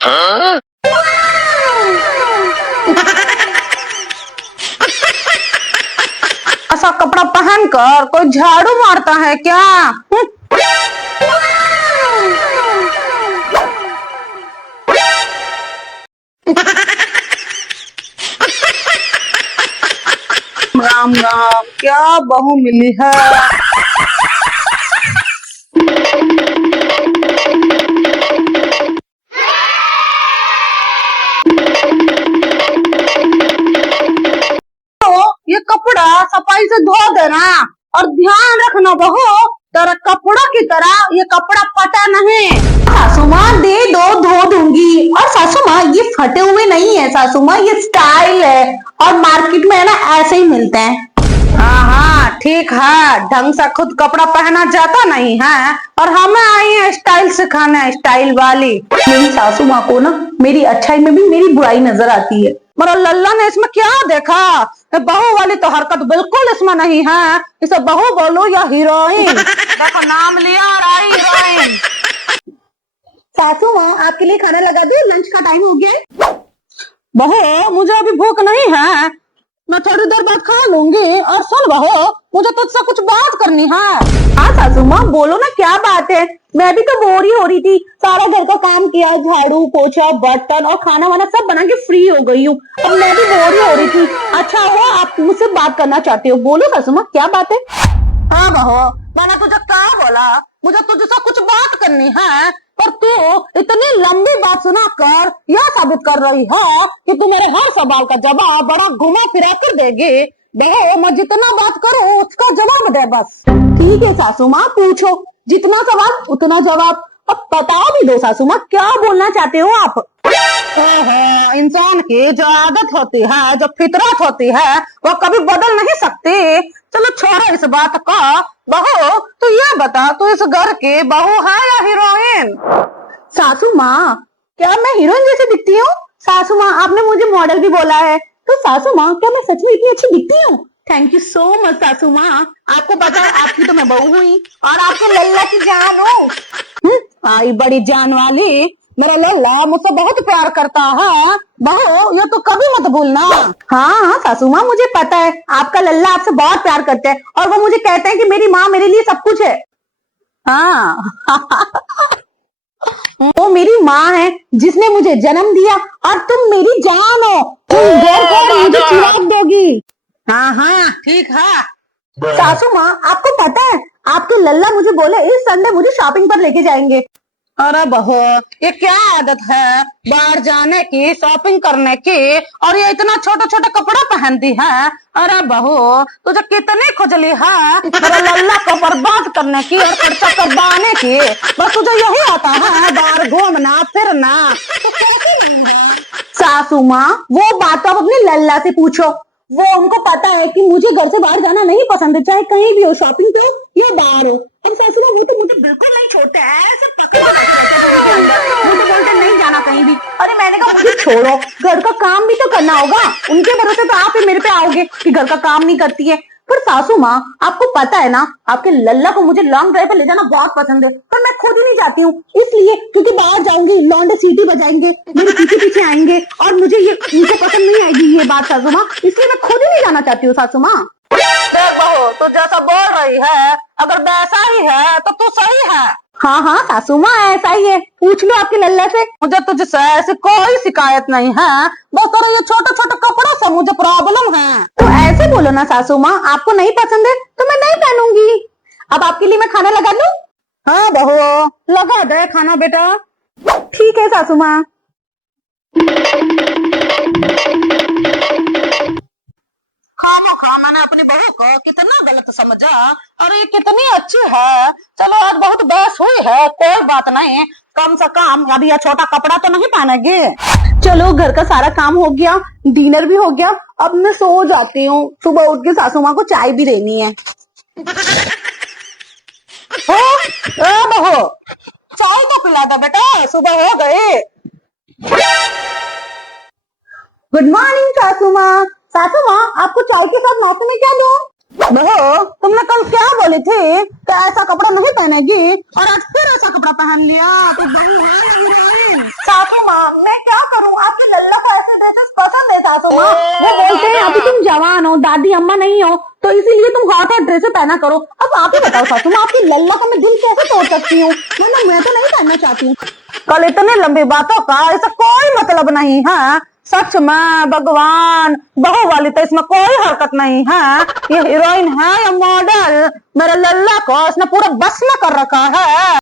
ऐसा कपड़ा पहनकर कोई झाड़ू मारता है क्या? राम राम, क्या बहू मिली है। तो ये कपड़ा सफाई से धो देना और ध्यान रखना बहू, तेरा कपड़ा की तरह ये कपड़ा फटा नहीं। सासू माँ दे दो, धो दूंगी। और सासू माँ ये फटे हुए नहीं है सासू माँ, ये स्टाइल है और मार्केट में है ना ऐसे ही मिलते हैं। हाँ हाँ ठीक है, ढंग से खुद कपड़ा पहना जाता नहीं है और हमें आई है स्टाइल सिखाने, स्टाइल वाली। मेरी सासू माँ को ना मेरी अच्छाई में भी मेरी बुराई नजर आती है। मेरा लल्ला ने इसमें क्या देखा? बहू वाली तो हरकत बिल्कुल इसमें नहीं है। इसे बहू बोलो या हीरोइन? देखो नाम लिया और आई हीरोइन। सासू माँ आपके लिए खाना लगा दी, लंच का टाइम हो गया है। बहू मुझे अभी भूख नहीं है, मैं थोड़ी देर बाद खा लूंगी। और सुन बहू, मुझे तुझसे कुछ बात करनी है। हाँ सासू माँ बोलो ना, क्या बात है। मैं भी तो बोर ही हो रही थी, सारा घर का काम किया, झाड़ू पोछा बर्तन और खाना वाना सब बना के फ्री हो गई हूँ। अब मैं भी बोर ही हो रही थी। अच्छा हुआ आप मुझसे बात करना चाहते हो, बोलो सासू माँ क्या बात है। हाँ बहू, मैंने तुझे क्या बोला, मुझे तुझसे कुछ बात करनी है, पर तू इतनी लंबी बात सुना कर यह साबित कर रही है कि तू मेरे हर सवाल का जवाब बड़ा घुमा फिरा कर देगी। बहू मैं जितना बात करूँ उसका जवाब दे बस। ठीक है सासू माँ पूछो, जितना सवाल उतना जवाब। अब बता भी दो सासू माँ, क्या बोलना चाहते हो आप। इंसान की जो आदत होती है, जो फितरत होती है, वो कभी बदल नहीं सकती। चलो छोड़ो इस बात का। बहू तू ये बता, तू इस घर की बहू है या हीरोइन? सासू माँ क्या मैं हीरोइन जैसे दिखती हूँ? सासू माँ आपने मुझे मॉडल भी बोला है, तो सासू माँ क्या मैं सच में इतनी अच्छी दिखती हूँ? थैंक यू सो मच सासू माँ। आपको पता है आपकी तो मैं बहू हुई और आपके लल्ला की जान हूँ। आई बड़ी जान वाली। मेरा लल्ला मुझसे बहुत प्यार करता है बहू, ये तो कभी मत भूलना। हाँ हाँ सासू माँ मुझे पता है, आपका लल्ला आपसे बहुत प्यार करता है और वो मुझे कहते हैं कि मेरी माँ मेरे लिए सब कुछ है। हाँ वो मेरी माँ है जिसने मुझे जन्म दिया और तुम मेरी जान हो। तुम घर पर मुझे चिराग दोगी। हाँ हाँ ठीक है। सासू माँ आपको पता है, आपके लल्ला मुझे बोले इस संडे मुझे शॉपिंग पर लेके जाएंगे। अरे बहू ये क्या आदत है बाहर जाने की, शॉपिंग करने की, और ये इतना छोटा छोटा कपड़ा पहनती है। अरे बहू तुझे कितनी खुजली है मेरे लल्ला को बर्बाद करने की और खर्चा करवाने की। बस तुझे यही आता है बाहर घूमना फिरना, तो कैसे नहीं है? सासू माँ वो बात तो आप अपने लल्ला से पूछो, वो उनको पता है कि मुझे घर से बाहर जाना नहीं पसंद है, चाहे कहीं भी हो, शॉपिंग पे हो या बाहर हो। अब सासू माँ वो तो मुझे बिल्कुल नहीं छोड़ते, ऐसे मुझे बोलते नहीं जाना कहीं भी। अरे मैंने कहा मुझे छोड़ो, घर का काम भी तो करना होगा। उनके भरोसे तो आप ही मेरे पे आओगे कि घर का काम नहीं करती है। पर सासू माँ आपको पता है ना, आपके लल्ला को मुझे लॉन्ग ड्राइव पर ले जाना बहुत पसंद है, पर मैं खुद ही नहीं जाती हूँ इसलिए, क्योंकि बाहर जाऊंगी लौंडे सीटी बजाएंगे, मेरे पीछे पीछे आएंगे और मुझे ये उनको पसंद नहीं आएगी ये बात सासू माँ, इसलिए मैं खुद ही नहीं जाना चाहती हूँ सासू माँ। बहू तू जैसा बोल रही है अगर वैसा ही है तो तू सही है। हाँ हाँ सासू माँ ऐसा ही है, पूछ लो आपके लल्ला से। मुझे तुझसे ऐसी कोई शिकायत नहीं है, बस तेरा ये छोटे छोटे कपड़ों से मुझे प्रॉब्लम है। तो ऐसे बोलो ना सासू माँ, आपको नहीं पसंद है तो मैं नहीं पहनूंगी। अब आपके लिए मैं खाना लगा दूं? हाँ बहू लगा दे खाना बेटा। ठीक है सासू माँ। खाना मैंने अपनी बहू को कितना गलत समझा और ये कितनी अच्छी है। चलो आज बहुत बहस हुई है, कोई बात नहीं, कम से कम अभी यह छोटा कपड़ा तो नहीं पहनेगी। चलो घर का सारा काम हो गया, डिनर भी हो गया, अब मैं सो जाती हूँ, सुबह उठ के सासू माँ को चाय भी देनी है। बहू चाय तो पिला दो बेटा, सुबह हो गई। गुड मॉर्निंग सासू माँ। सासू माँ आपको चाय के साथ नाश्ते में क्या दूं? बहू तुमने कल क्या बोली थी कि ऐसा कपड़ा नहीं पहनेगी और आज फिर ऐसा कपड़ा पहन लिया, तो बहू है हीरोइन। सासू माँ जवान हो, दादी अम्मा नहीं हो, तो इसीलिए तुम हॉट हॉट ड्रेसें पहना करो। अब आप ही बताओ सासू माँ, आपकी लल्ला का मैं दिल कैसे तोड़ सकती हूँ? मतलब मैं तो नहीं पहनना चाहती हूँ। कल इतने लंबी बातों का ऐसा कोई मतलब नहीं है। सच में भगवान, बहू वाली तो इसमें कोई हरकत नहीं है। ये हीरोइन है या मॉडल? मेरे लल्ला को इसने पूरा बस में कर रखा है।